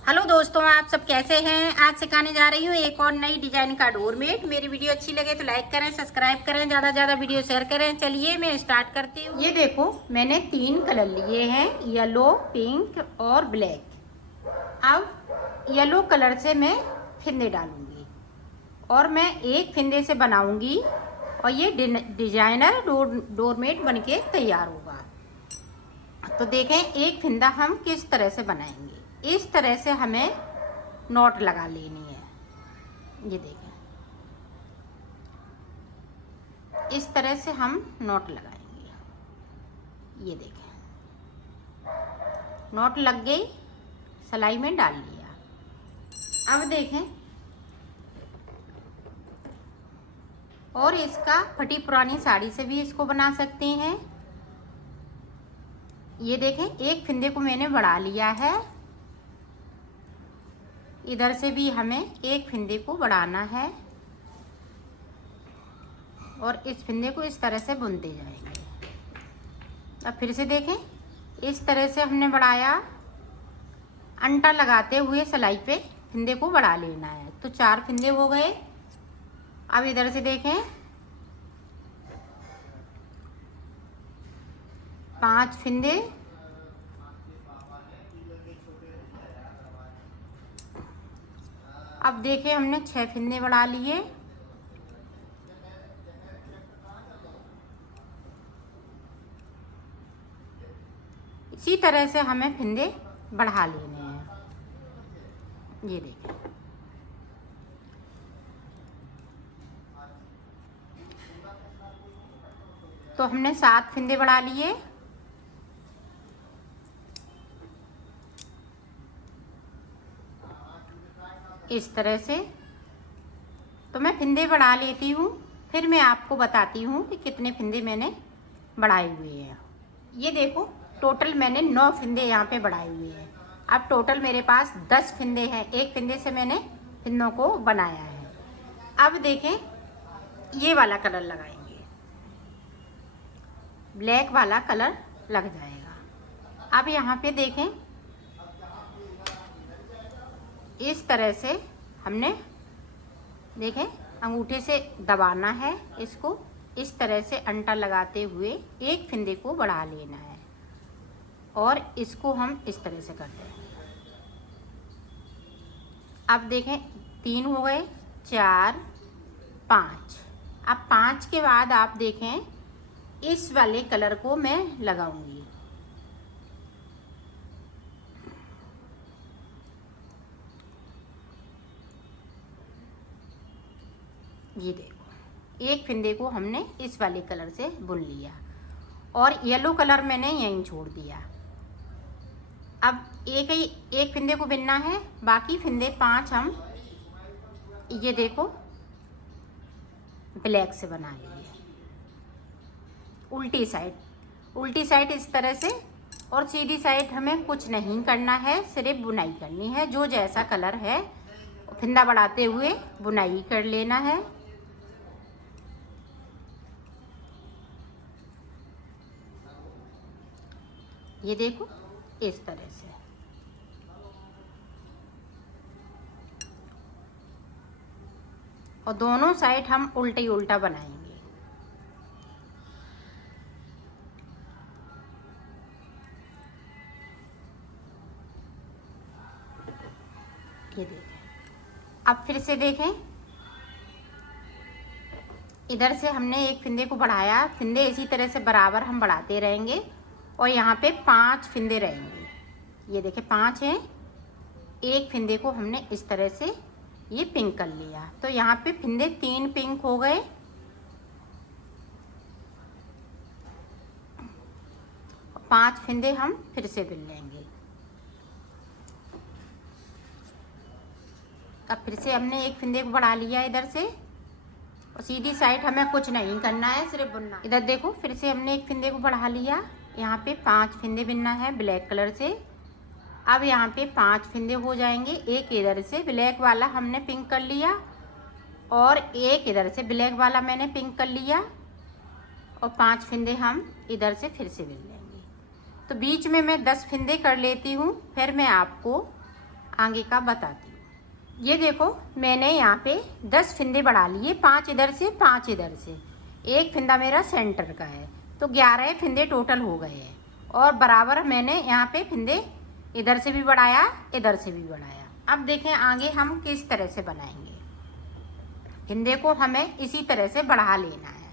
Hello दोस्तों, आप सब कैसे हैं। आज सिखाने जा रही हूँ एक और नई डिजाइन का डोरमेट। मेरी वीडियो अच्छी लगे तो लाइक करें, सब्सक्राइब करें, ज़्यादा से ज़्यादा वीडियो शेयर करें। चलिए मैं स्टार्ट करती हूँ। ये देखो, मैंने 3 कलर लिए हैं, येलो, पिंक और ब्लैक। अब येलो कलर से मैं फिंदे डालूंगी और मैं एक फिंदे से बनाऊंगी और ये डिजाइनर डोरमेट बनके तैयार होगा। तो देखें एक फिंदा हम किस तरह से बनाएंगे। इस तरह से हमें नॉट लगा लेनी है। ये देखें, इस तरह से हम नॉट लगाएंगे। ये देखें, नॉट लग गई, सिलाई में डाल लिया। अब देखें, और इसका फटी पुरानी साड़ी से भी इसको बना सकते हैं। ये देखें, एक फिंदे को मैंने बढ़ा लिया है। इधर से भी हमें एक फिंदे को बढ़ाना है और इस फिंदे को इस तरह से बुनते जाएंगे। अब फिर से देखें, इस तरह से हमने बढ़ाया, अंटा लगाते हुए सिलाई पे फिंदे को बढ़ा लेना है। तो 4 फिंदे हो गए। अब इधर से देखें, 5 फिंदे, अब देखें हमने 6 फिंदे बढ़ा लिए। इसी तरह से हमें फिंदे बढ़ा लेने हैं। ये देखें, तो हमने 7 फिंदे बढ़ा लिए। इस तरह से तो मैं फिंदे बढ़ा लेती हूँ, फिर मैं आपको बताती हूँ कि कितने फिंदे मैंने बढ़ाए हुए हैं। ये देखो, टोटल मैंने 9 फिंदे यहाँ पे बढ़ाए हुए हैं। अब टोटल मेरे पास 10 फिंदे हैं। एक फिंदे से मैंने फिंदों को बनाया है। अब देखें, ये वाला कलर लगाएंगे, ब्लैक वाला कलर लग जाएगा। अब यहाँ पे देखें, इस तरह से हमने देखें अंगूठे से दबाना है, इसको इस तरह से अंटा लगाते हुए एक फिंदे को बढ़ा लेना है और इसको हम इस तरह से करते हैं। अब देखें, 3 हो गए, 4, 5। अब 5 के बाद आप देखें, इस वाले कलर को मैं लगाऊंगी। ये देखो, एक फिंदे को हमने इस वाले कलर से बुन लिया और येलो कलर मैंने यहीं छोड़ दिया। अब एक फिंदे को बिनना है, बाकी फिंदे 5 हम ये देखो ब्लैक से बना लिए। उल्टी साइड इस तरह से, और सीधी साइड हमें कुछ नहीं करना है, सिर्फ बुनाई करनी है। जो जैसा कलर है फिंदा बढ़ाते हुए बुनाई कर लेना है। ये देखो, इस तरह से। और दोनों साइड हम उल्टा ही उल्टा बनाएंगे। ये देखें, अब फिर से देखें, इधर से हमने एक फिंदे को बढ़ाया, फिंदे इसी तरह से बराबर हम बढ़ाते रहेंगे और यहाँ पे 5 फिंदे रहेंगे। ये देखें 5 हैं। एक फिंदे को हमने इस तरह से ये पिंक कर लिया, तो यहाँ पे फिंदे 3 पिंक हो गए। और 5 फिंदे हम फिर से बिन लेंगे। अब फिर से हमने एक फिंदे को बढ़ा लिया इधर से, और सीधी साइड हमें कुछ नहीं करना है, सिर्फ बुनना। इधर देखो, फिर से हमने एक फिंदे को बढ़ा लिया। यहाँ पे 5 फिंदे बिनना है ब्लैक कलर से। अब यहाँ पे 5 फिंदे हो जाएंगे। एक इधर से ब्लैक वाला हमने पिंक कर लिया और एक इधर से ब्लैक वाला मैंने पिंक कर लिया, और 5 फिंदे हम इधर से फिर से बिन लेंगे। तो बीच में मैं 10 फिंदे कर लेती हूँ, फिर मैं आपको आगे का बताती हूँ। ये देखो मैंने यहाँ पे 10 फंदे बढ़ा लिए, 5 इधर से 5 इधर से, एक फंदा मेरा सेंटर का है, तो 11 फंदे टोटल हो गए हैं। और बराबर मैंने यहाँ पे फंदे इधर से भी बढ़ाया, इधर से भी बढ़ाया। अब देखें आगे हम किस तरह से बनाएंगे। फंदे को हमें इसी तरह से बढ़ा लेना है,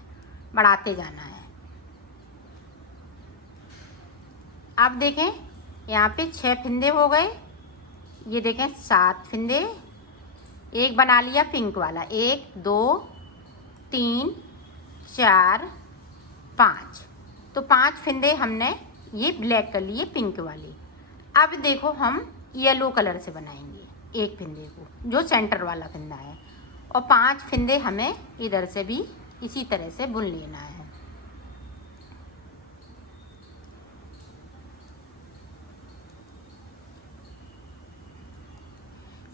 बढ़ाते जाना है। अब देखें यहाँ पे 6 फंदे हो गए, ये देखें 7 फंदे, एक बना लिया पिंक वाला, 1 2 3 4 5, तो 5 फंदे हमने ये ब्लैक कर लिए पिंक वाली। अब देखो हम येलो कलर से बनाएंगे एक फंदे को, जो सेंटर वाला फंदा है, और 5 फंदे हमें इधर से भी इसी तरह से बुन लेना है।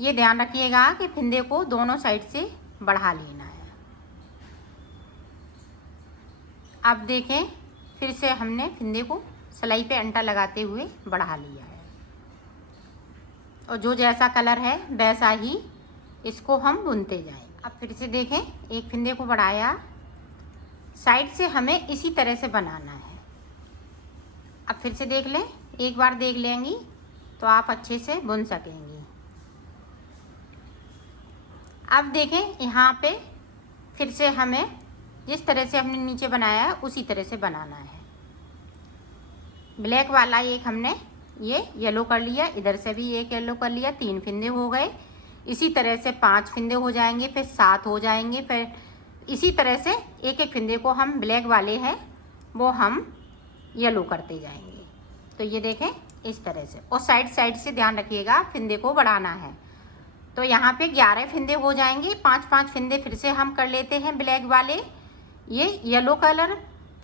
ये ध्यान रखिएगा कि फंदे को दोनों साइड से बढ़ा लेना है। अब देखें फिर से हमने फंदे को सिलाई पे अंटा लगाते हुए बढ़ा लिया है, और जो जैसा कलर है वैसा ही इसको हम बुनते जाएं। अब फिर से देखें, एक फंदे को बढ़ाया, साइड से हमें इसी तरह से बनाना है। अब फिर से देख लें, एक बार देख लेंगी तो आप अच्छे से बुन सकेंगी। अब देखें यहाँ पे फिर से हमें जिस तरह से हमने नीचे बनाया है उसी तरह से बनाना है। ब्लैक वाला एक हमने ये येलो कर लिया, इधर से भी एक येलो कर लिया, 3 फंदे हो गए। इसी तरह से 5 फंदे हो जाएंगे, फिर 7 हो जाएंगे, फिर इसी तरह से एक एक फंदे को हम ब्लैक वाले हैं वो हम येलो करते जाएंगे। तो ये देखें इस तरह से, और साइड साइड से ध्यान रखिएगा फंदे को बढ़ाना है। तो यहाँ पे 11 फंदे हो जाएंगे, 5-5 फंदे फिर से हम कर लेते हैं ब्लैक वाले, ये येलो कलर,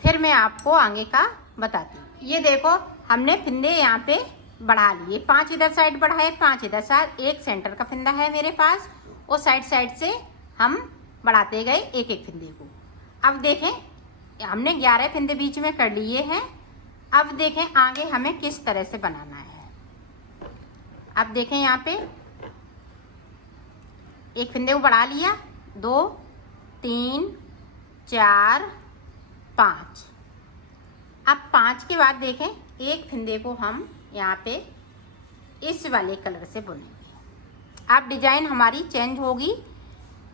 फिर मैं आपको आगे का बताती हूँ। ये देखो हमने फंदे यहाँ पे बढ़ा लिए, 5 इधर साइड बढ़ाए, 5 इधर साइड, एक सेंटर का फंदा है मेरे पास, और साइड साइड से हम बढ़ाते गए एक एक फंदे को। अब देखें हमने 11 फंदे बीच में कर लिए हैं। अब देखें आगे हमें किस तरह से बनाना है। अब देखें यहाँ पे एक फंदे को बढ़ा लिया, 2 3 4 5। अब 5 के बाद देखें एक फंदे को हम यहाँ पे इस वाले कलर से बुनेंगे। अब डिजाइन हमारी चेंज होगी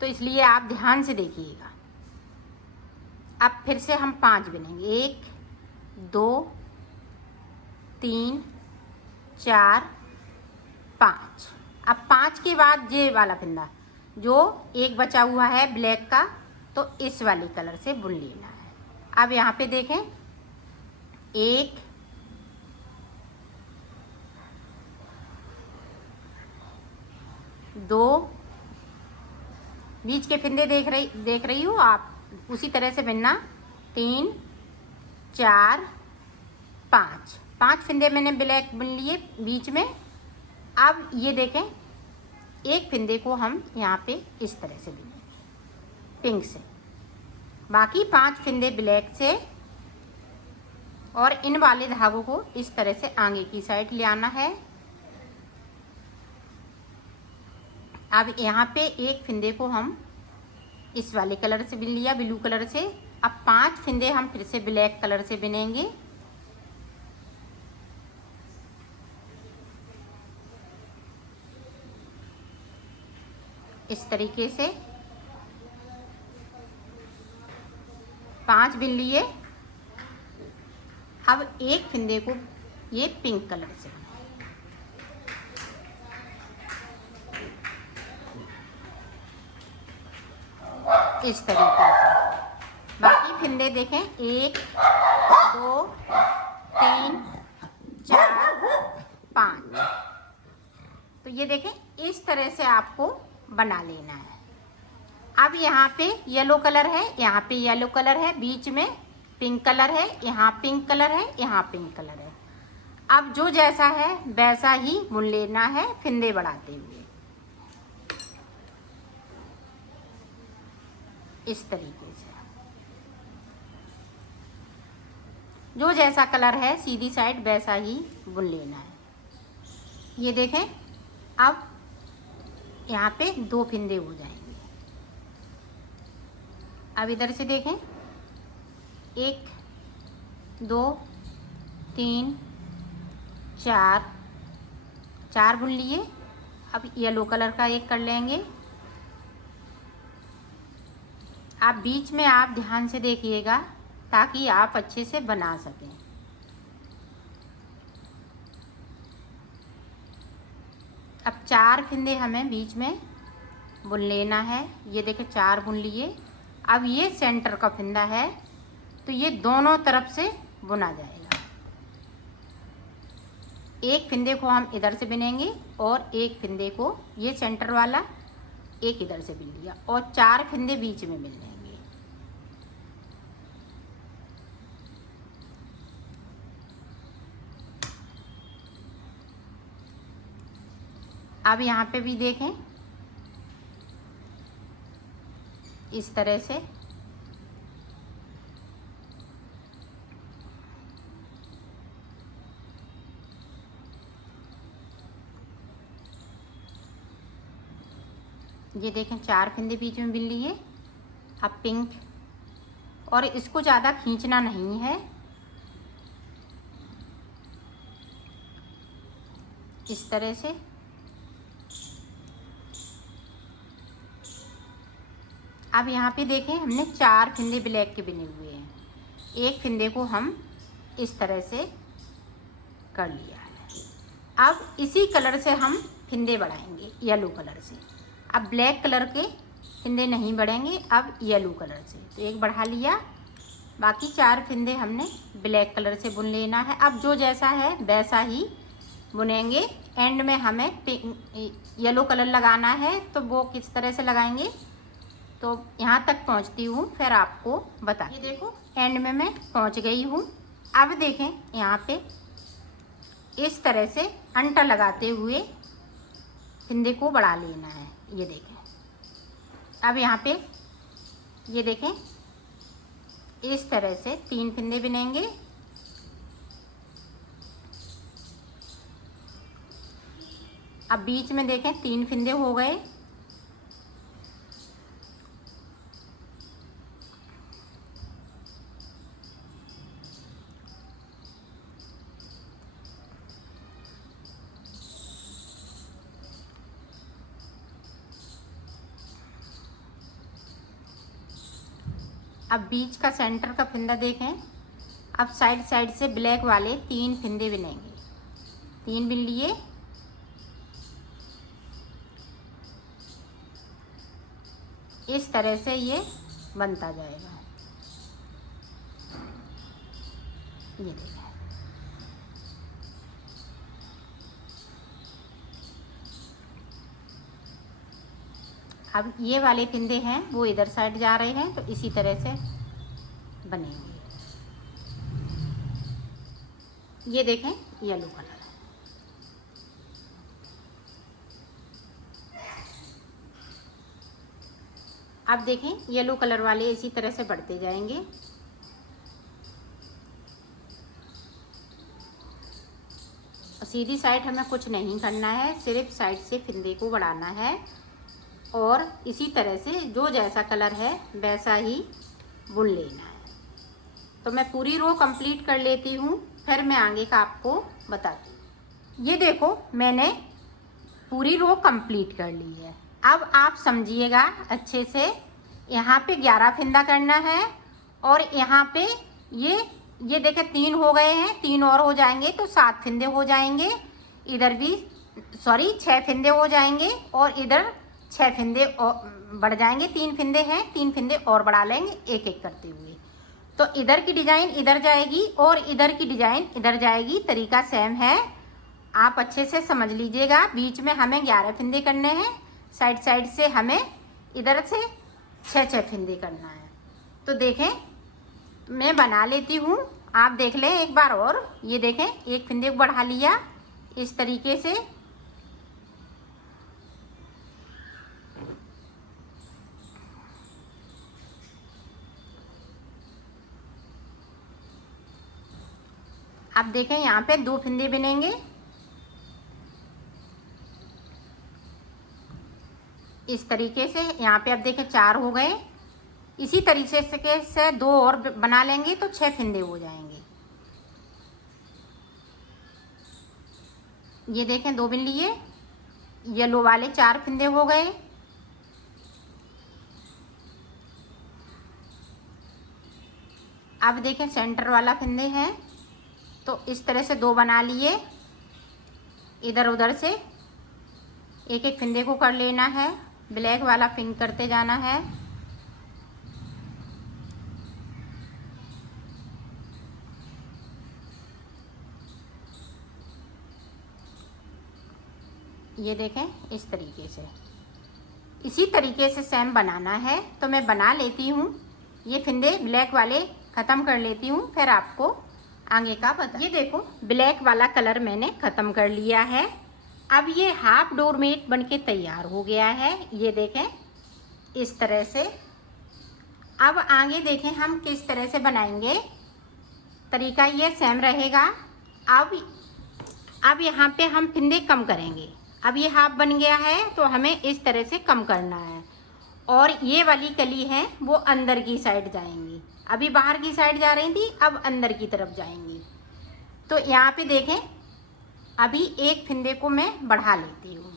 तो इसलिए आप ध्यान से देखिएगा। अब फिर से हम 5 बुनेंगे, 1 2 3 4 5। अब 5 के बाद ये वाला फंदा जो एक बचा हुआ है ब्लैक का, तो इस वाले कलर से बुन लेना है। अब यहाँ पे देखें 1 2, बीच के फंदे देख रही हो आप, उसी तरह से बुनना, 3 4 5 फंदे मैंने ब्लैक बुन लिए बीच में। अब ये देखें एक फंदे को हम यहाँ पे इस तरह से बुनेंगे पिंक से, बाकी 5 फंदे ब्लैक से, और इन वाले धागों को इस तरह से आगे की साइड ले आना है। अब यहाँ पे एक फंदे को हम इस वाले कलर से बुन लिया, ब्लू कलर से। अब 5 फंदे हम फिर से ब्लैक कलर से बुनेंगे। इस तरीके से 5 बुन लिए। अब एक फंदे को ये पिंक कलर से, इस तरीके से। बाकी फंदे देखें 1 2 3 4 5। तो ये देखें इस तरह से आपको बना लेना है। अब यहाँ पे येलो कलर है, यहाँ पे येलो कलर है, बीच में पिंक कलर है, यहाँ पिंक कलर है, यहाँ पिंक कलर है। अब जो जैसा है वैसा ही बुन लेना है फंदे बढ़ाते हुए, इस तरीके से। जो जैसा कलर है सीधी साइड वैसा ही बुन लेना है। ये देखें अब यहाँ पे 2 फंदे हो जाएंगे। अब इधर से देखें, 1 2 3 4 बुन लिए। अब येलो कलर का एक कर लेंगे। आप बीच में आप ध्यान से देखिएगा ताकि आप अच्छे से बना सकें। अब 4 फंदे हमें बीच में बुन लेना है। ये देखें 4 बुन लिए। अब ये सेंटर का फंदा है तो ये दोनों तरफ से बुना जाएगा। एक फंदे को हम इधर से बुनेंगे और एक फंदे को, ये सेंटर वाला, एक इधर से बुन लिया और 4 फंदे बीच में बुन लेंगे। अब यहाँ पे भी देखें इस तरह से ये देखें 4 फंदे बीच में बुन लिए। अब पिंक, और इसको ज़्यादा खींचना नहीं है, इस तरह से। अब यहाँ पे देखें हमने 4 फंदे ब्लैक के बुने हुए हैं। एक फंदे को हम इस तरह से कर लिया है। अब इसी कलर से हम फंदे बढ़ाएंगे, येलो कलर से। अब ब्लैक कलर के फंदे नहीं बढ़ेंगे, अब येलो कलर से। तो एक बढ़ा लिया, बाकी 4 फंदे हमने ब्लैक कलर से बुन लेना है। अब जो जैसा है वैसा ही बुनेंगे। एंड में हमें येलो कलर लगाना है, तो वो किस तरह से लगाएंगे तो यहाँ तक पहुँचती हूँ फिर आपको बता। ये देखो एंड में मैं पहुँच गई हूँ। अब देखें यहाँ पे इस तरह से अंटा लगाते हुए फंदे को बढ़ा लेना है। ये देखें, अब यहाँ पे ये देखें इस तरह से 3 फंदे बुनेंगे। अब बीच में देखें 3 फंदे हो गए। अब बीच का सेंटर का फंदा देखें। अब साइड साइड से ब्लैक वाले 3 फंदे बुनेंगे। 3 बुन लिए। इस तरह से ये बनता जाएगा। ये देखें, अब ये वाले फंदे हैं वो इधर साइड जा रहे हैं, तो इसी तरह से बनेंगे। ये देखें येलो कलर। अब देखें येलो कलर वाले इसी तरह से बढ़ते जाएंगे। सीधी साइड हमें कुछ नहीं करना है, सिर्फ साइड से फंदे को बढ़ाना है और इसी तरह से जो जैसा कलर है वैसा ही बुन लेना है। तो मैं पूरी रो कंप्लीट कर लेती हूँ, फिर मैं आगे का आपको बताती हूँ। ये देखो मैंने पूरी रो कंप्लीट कर ली है। अब आप समझिएगा अच्छे से, यहाँ पे 11 फंदा करना है और यहाँ पे ये देखे 3 हो गए हैं, 3 और हो जाएंगे तो 7 फंदे हो जाएंगे। इधर भी 6 फंदे हो जाएंगे और इधर 6 फंदे बढ़ जाएंगे। 3 फंदे हैं, 3 फंदे और बढ़ा लेंगे एक एक करते हुए। तो इधर की डिजाइन इधर जाएगी और इधर की डिजाइन इधर जाएगी। तरीका सेम है, आप अच्छे से समझ लीजिएगा। बीच में हमें 11 फंदे करने हैं, साइड साइड से हमें इधर से 6 फंदे करना है। तो देखें मैं बना लेती हूँ, आप देख लें एक बार और। ये देखें एक फंदे को बढ़ा लिया इस तरीके से। अब देखें यहाँ पे 2 फंदे बनेंगे। इस तरीके से यहाँ पे अब देखें 4 हो गए। इसी तरीके से 2 और बना लेंगे तो 6 फंदे हो जाएंगे। ये देखें 2 बिन लिए, येलो वाले 4 फंदे हो गए। अब देखें सेंटर वाला फंदे हैं तो इस तरह से 2 बना लिए। इधर उधर से एक एक फंदे को कर लेना है, ब्लैक वाला पिंक करते जाना है। ये देखें इस तरीके से, इसी तरीके से सेम बनाना है। तो मैं बना लेती हूँ, ये फंदे ब्लैक वाले ख़त्म कर लेती हूँ, फिर आपको आगे का बता। ये देखो ब्लैक वाला कलर मैंने ख़त्म कर लिया है। अब ये हाफ डोरमेट बनके तैयार हो गया है। ये देखें इस तरह से। अब आगे देखें हम किस तरह से बनाएंगे, तरीका ये सेम रहेगा। अब यहाँ पे हम फंदे कम करेंगे। अब ये हाफ बन गया है तो हमें इस तरह से कम करना है, और ये वाली कली है वो अंदर की साइड जाएंगी। अभी बाहर की साइड जा रही थी, अब अंदर की तरफ जाएंगी। तो यहाँ पे देखें अभी एक फंदे को मैं बढ़ा लेती हूँ,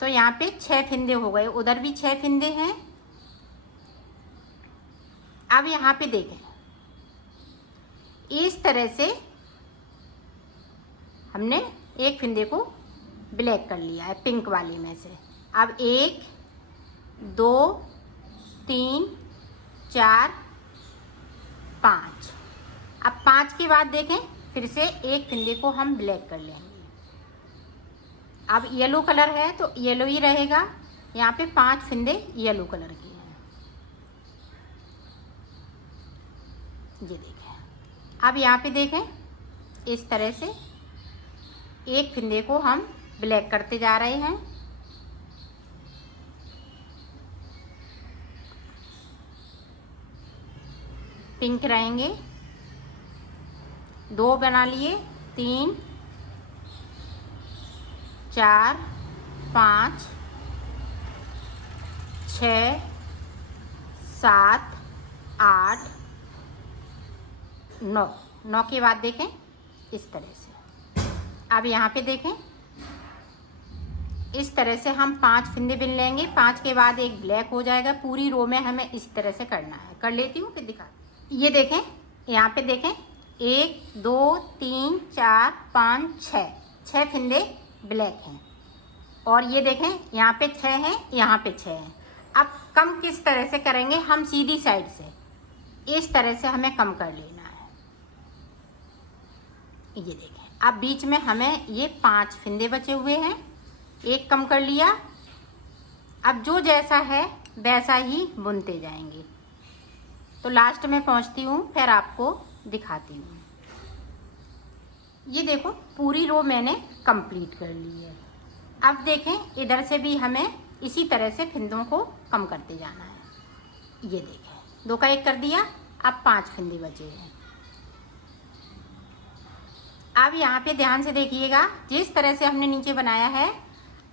तो यहाँ पे 6 फंदे हो गए, उधर भी 6 फंदे हैं। अब यहाँ पे देखें इस तरह से हमने एक फंदे को ब्लैक कर लिया है पिंक वाली में से। अब 1 2 3 4 5। अब 5 के बाद देखें फिर से एक फंदे को हम ब्लैक कर लेंगे। अब येलो कलर है तो येलो ही रहेगा। यहाँ पे 5 फंदे येलो कलर के हैं। ये देखें। अब यहाँ पे देखें इस तरह से एक फंदे को हम ब्लैक करते जा रहे हैं। पिंक रहेंगे, 2 बना लिए, 3 4 5 6 7 8 9। 9 के बाद देखें इस तरह से। अब यहाँ पे देखें इस तरह से हम 5 फंदे बिन लेंगे। 5 के बाद एक ब्लैक हो जाएगा। पूरी रो में हमें इस तरह से करना है। कर लेती हूँ फिर दिखा। ये देखें यहाँ पे देखें 1 2 3 4 5 6 फंदे ब्लैक हैं, और ये देखें यहाँ पे 6 हैं, यहाँ पे 6 हैं। अब कम किस तरह से करेंगे हम, सीधी साइड से इस तरह से हमें कम कर लेना है। ये देखें अब बीच में हमें ये 5 फंदे बचे हुए हैं, एक कम कर लिया। अब जो जैसा है वैसा ही बुनते जाएंगे। तो लास्ट में पहुंचती हूँ, फिर आपको दिखाती हूँ। ये देखो पूरी रो मैंने कंप्लीट कर ली है। अब देखें इधर से भी हमें इसी तरह से फंदों को कम करते जाना है। ये देखें 2 का 1 कर दिया। अब 5 फंदे बचे हैं। अब यहाँ पे ध्यान से देखिएगा, जिस तरह से हमने नीचे बनाया है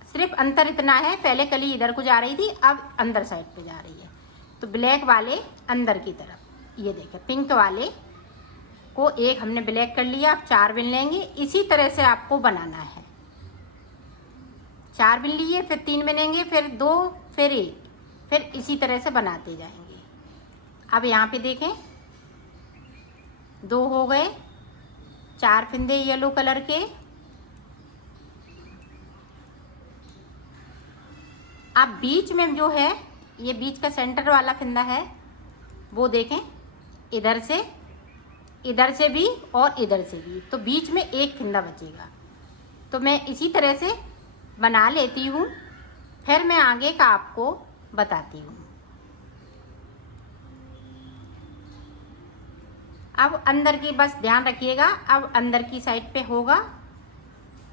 सिर्फ अंतर इतना है, पहले कली इधर को जा रही थी, अब अंदर साइड पे जा रही है। तो ब्लैक वाले अंदर की तरफ, ये देखें पिंक वाले को एक हमने ब्लैक कर लिया। अब 4 बिन लेंगे। इसी तरह से आपको बनाना है। 4 बिन लिए, फिर 3 बिनेंगे, फिर 2, फिर 1, फिर इसी तरह से बनाते जाएंगे। अब यहाँ पे देखें 2 हो गए, 4 फंदे येलो कलर के। अब बीच में जो है, ये बीच का सेंटर वाला फंदा है, वो देखें इधर से भी और इधर से भी, तो बीच में एक फंदा बचेगा। तो मैं इसी तरह से बना लेती हूँ, फिर मैं आगे का आपको बताती हूँ। अब अंदर की बस ध्यान रखिएगा, अब अंदर की साइड पे होगा,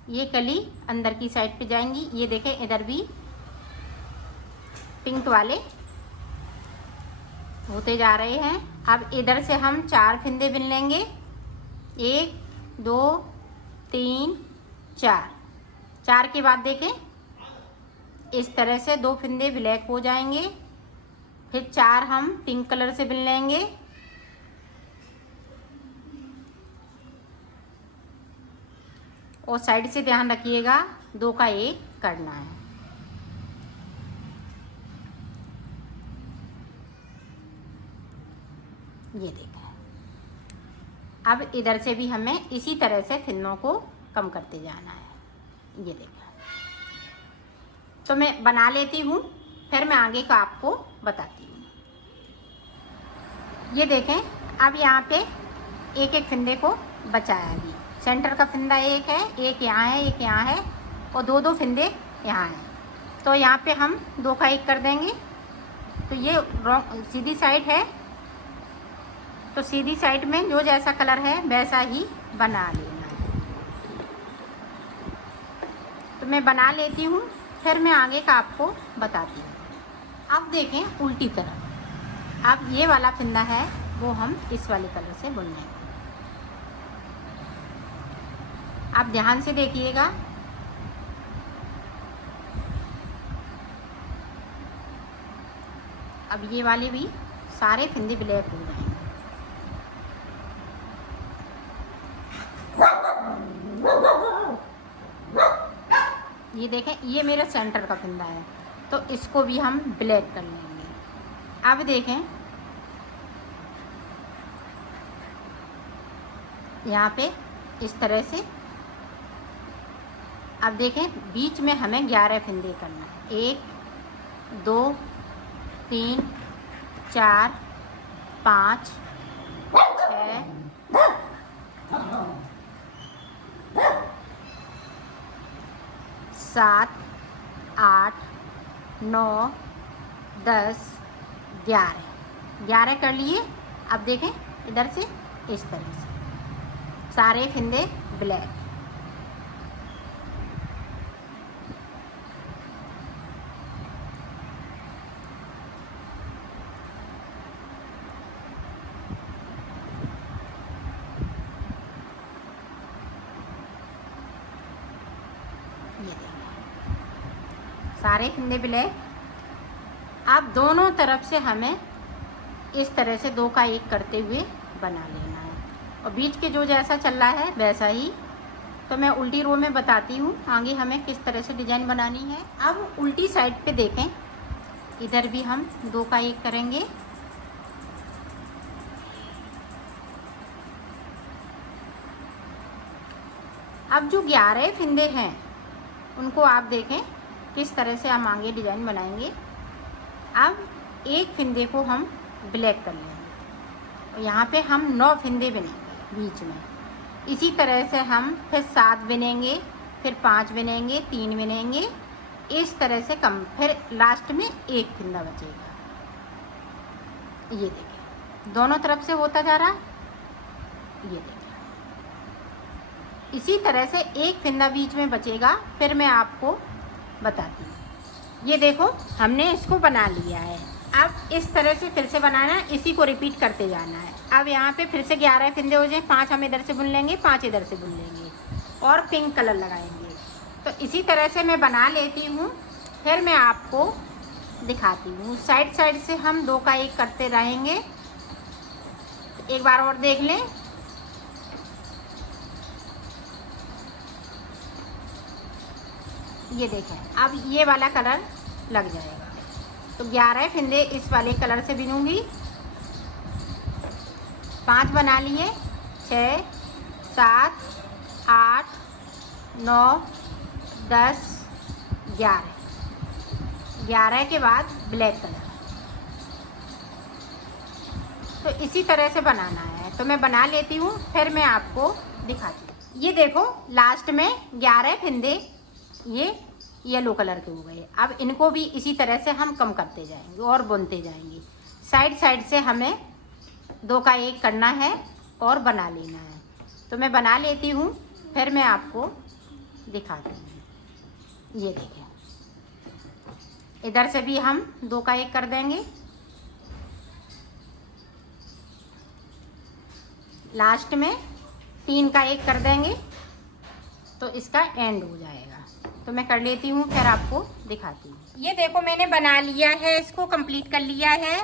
ये कली अंदर की साइड पे जाएंगी। ये देखें इधर भी पिंक वाले होते जा रहे हैं। अब इधर से हम 4 फंदे बिन लेंगे, 1 2 3 4। 4 के बाद देखें इस तरह से 2 फंदे ब्लैक हो जाएंगे। फिर 4 हम पिंक कलर से बुन लेंगे। और साइड से ध्यान रखिएगा 2 का 1 करना है। ये देखें। अब इधर से भी हमें इसी तरह से फिन्नों को कम करते जाना है। ये देखें। तो मैं बना लेती हूँ, फिर मैं आगे का आपको बताती हूँ। ये देखें, अब यहाँ पे एक एक फंदे को बचाया। अभी सेंटर का फंदा एक है, एक यहाँ है, एक यहाँ है, और 2 फंदे यहाँ हैं। तो यहाँ पे हम 2 का 1 कर देंगे। तो ये सीधी साइड है, तो सीधी साइड में जो जैसा कलर है वैसा ही बना लेना है। तो मैं बना लेती हूँ, फिर मैं आगे का आपको बताती हूँ। अब देखें उल्टी तरफ। अब ये वाला फंदा है वो हम इस वाले कलर से बुन लेंगे। आप ध्यान से देखिएगा। अब ये वाले भी सारे फंदे ब्लैक हो जाएंगे। ये देखें, ये मेरा सेंटर का फंदा है, तो इसको भी हम ब्लैक कर लेंगे। अब देखें, यहाँ पे इस तरह से। अब देखें, बीच में हमें 11 फंदे करना है। 1 2 3 4 5 6 7 8 9 10 11 कर लिए। अब देखें इधर से इस तरह से सारे फंदे ब्लैक। ये देखिए सारे फंदे ब्लैक। अब दोनों तरफ से हमें इस तरह से 2 का 1 करते हुए बना लेना है, और बीच के जो जैसा चल रहा है वैसा ही। तो मैं उल्टी रो में बताती हूँ आगे हमें किस तरह से डिजाइन बनानी है। अब उल्टी साइड पे देखें, इधर भी हम 2 का 1 करेंगे। अब जो 11 फंदे हैं उनको आप देखें किस तरह से हम आगे डिजाइन बनाएंगे। अब एक फंदे को हम ब्लैक कर लेंगे, और यहाँ पे हम 9 फंदे बनेंगे बीच में। इसी तरह से हम फिर 7 बनेंगे, फिर 5 बनेंगे, 3 बनेंगे, इस तरह से कम। फिर लास्ट में 1 फंदा बचेगा। ये देखिए दोनों तरफ से होता जा रहा। ये देखिए इसी तरह से 1 फंदा बीच में बचेगा, फिर मैं आपको बताती हूँ। ये देखो हमने इसको बना लिया है। अब इस तरह से फिर से बनाना है, इसी को रिपीट करते जाना है। अब यहाँ पे फिर से 11 फंदे हो जाए, 5 हम इधर से बुन लेंगे, 5 इधर से बुन लेंगे, और पिंक कलर लगाएंगे। तो इसी तरह से मैं बना लेती हूँ, फिर मैं आपको दिखाती हूँ। साइड साइड से हम 2 का 1 करते रहेंगे। एक बार और देख लें। ये देखें, अब ये वाला कलर लग जाएगा। तो 11 फंदे इस वाले कलर से बिनूंगी। 5 बना लिए, 6 7 8 9 10 11 के बाद ब्लैक कलर। तो इसी तरह से बनाना है। तो मैं बना लेती हूँ, फिर मैं आपको दिखाती हूँ। ये देखो लास्ट में 11 फंदे ये येलो कलर के हो गए। अब इनको भी इसी तरह से हम कम करते जाएंगे और बुनते जाएंगे। साइड साइड से हमें 2 का 1 करना है और बना लेना है। तो मैं बना लेती हूँ, फिर मैं आपको दिखाती हूँ। ये देखें, इधर से भी हम 2 का 1 कर देंगे। लास्ट में 3 का 1 कर देंगे, तो इसका एंड हो जाएगा। तो मैं कर लेती हूँ, फिर आपको दिखाती हूँ। ये देखो मैंने बना लिया है, इसको कंप्लीट कर लिया है।